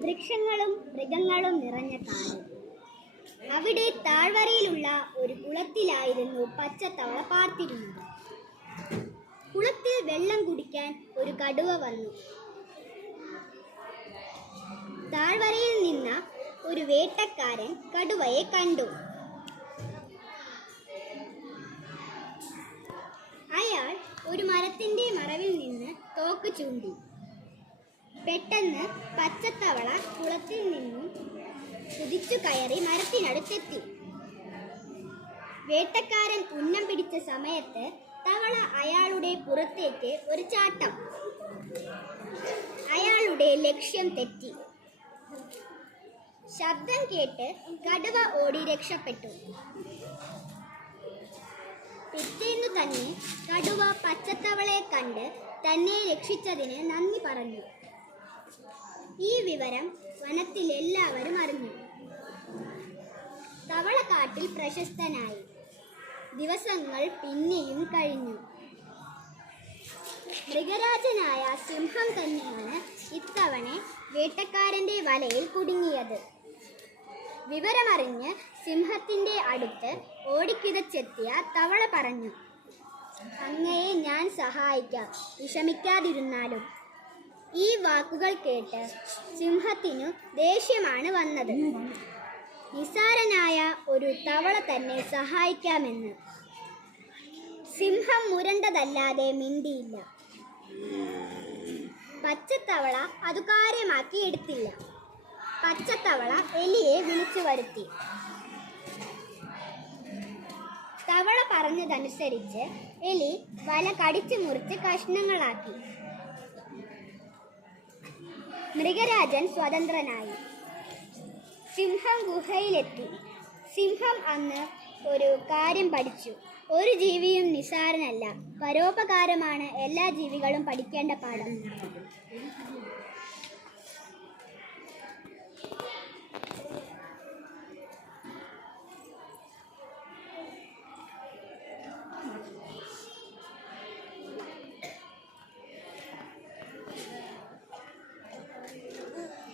വൃക്ഷങ്ങളും മൃഗങ്ങളും നിറഞ്ഞ കാട്. അവിടെ താഴ്വരയിലുള്ള ഒരു കുളത്തിലായിരുന്നു പച്ചത്തവള പാർത്തിരുന്നത്. കുളത്തിൽ വെള്ളം കുടിക്കാൻ ഒരു കടുവ വന്നു. താഴ്വരയിൽ നിന്ന ഒരു വേട്ടക്കാരൻ കടുവയെ കണ്ടു. അയാൾ ഒരു മരത്തിന്റെ മറവിൽ നിന്ന് തോക്ക് ചൂണ്ടി. പെട്ടെന്ന് പച്ചത്തവള കുളത്തിൽ നിന്നും കുതിച്ചു കയറി മരത്തിനടുത്തെത്തി. വേട്ടക്കാരൻ ഉന്നം പിടിച്ച സമയത്ത് തവള അയാളുടെ പുറത്തേക്ക് ഒരു ചാട്ടം. അയാളുടെ ലക്ഷ്യം തെറ്റി. ശബ്ദം കേട്ട് കടുവ ഓടി രക്ഷപ്പെട്ടു. പിറ്റേന്നു തന്നെ കടുവ പച്ചത്തവളയെ കണ്ട് തന്നെ രക്ഷിച്ചതിന് നന്ദി പറഞ്ഞു. ഈ വിവരം വനത്തിലെല്ലാവരും അറിഞ്ഞു. തവള കാട്ടിൽ പ്രശസ്തനായി. ദിവസങ്ങൾ പിന്നെയും കഴിഞ്ഞു. മൃഗരാജനായ സിംഹം തന്നെയാണ് ഇത്തവണ വേട്ടക്കാരന്റെ വലയിൽ കുടുങ്ങിയത്. വിവരമറിഞ്ഞ് സിംഹത്തിന്റെ അടുത്ത് ഓടിക്കിതച്ചെത്തിയ തവള പറഞ്ഞു, അങ്ങയെ ഞാൻ സഹായിക്കാം, വിഷമിക്കാതിരുന്നാലും. ഈ വാക്കുകൾ കേട്ട് സിംഹത്തിനു ദേഷ്യമാണ് വന്നത്. നിസാരനായ ഒരു തവള തന്നെ സഹായിക്കാമെന്ന്. സിംഹം മുരണ്ടതല്ലാതെ മിണ്ടിയില്ല. പച്ചത്തവള അത് കാര്യമാക്കി എടുത്തില്ല. പച്ചത്തവള എലിയെ വിളിച്ചു വരുത്തി. തവള പറഞ്ഞതനുസരിച്ച് എലി വല കടിച്ചു മുറിച്ച് കഷ്ണങ്ങളാക്കി. മൃഗരാജൻ സ്വതന്ത്രനായി. സിംഹം ഗുഹയിലെത്തി. സിംഹം അന്ന് ഒരു കാര്യം പഠിച്ചു. ഒരു ജീവിയും നിസ്സാരനല്ല. പരോപകാരമാണ് എല്ലാ ജീവികളും പഠിക്കേണ്ട പാഠം.